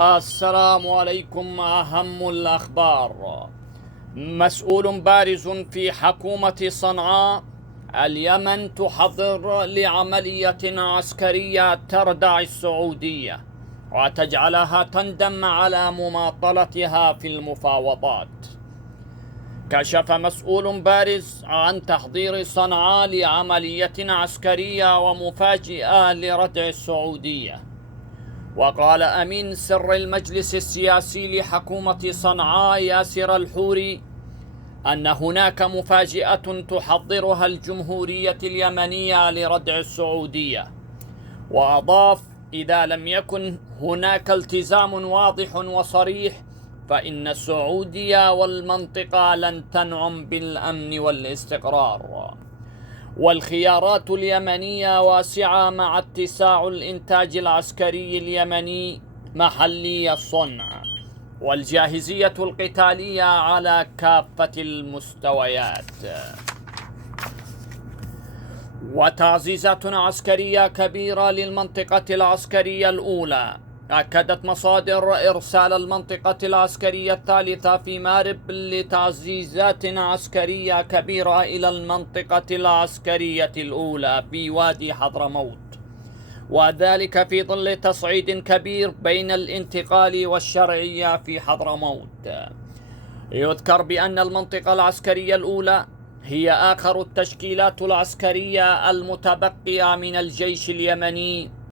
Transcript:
السلام عليكم. أهم الأخبار. مسؤول بارز في حكومة صنعاء اليمن تحضر لعملية عسكرية تردع السعودية وتجعلها تندم على مماطلتها في المفاوضات. كشف مسؤول بارز عن تحضير صنعاء لعملية عسكرية ومفاجئة لردع السعودية. وقال أمين سر المجلس السياسي لحكومة صنعاء ياسر الحوري أن هناك مفاجأة تحضرها الجمهورية اليمنية لردع السعودية، وأضاف: إذا لم يكن هناك التزام واضح وصريح فإن السعودية والمنطقة لن تنعم بالأمن والاستقرار، والخيارات اليمنية واسعة مع اتساع الإنتاج العسكري اليمني محلي الصنع والجاهزية القتالية على كافة المستويات. وتعزيزات عسكرية كبيرة للمنطقة العسكرية الأولى. أكدت مصادر إرسال المنطقة العسكرية الثالثة في مارب لتعزيزات عسكرية كبيرة إلى المنطقة العسكرية الأولى في وادي حضرموت، وذلك في ظل تصعيد كبير بين الانتقال والشرعية في حضرموت. يذكر بأن المنطقة العسكرية الأولى هي آخر التشكيلات العسكرية المتبقية من الجيش اليمني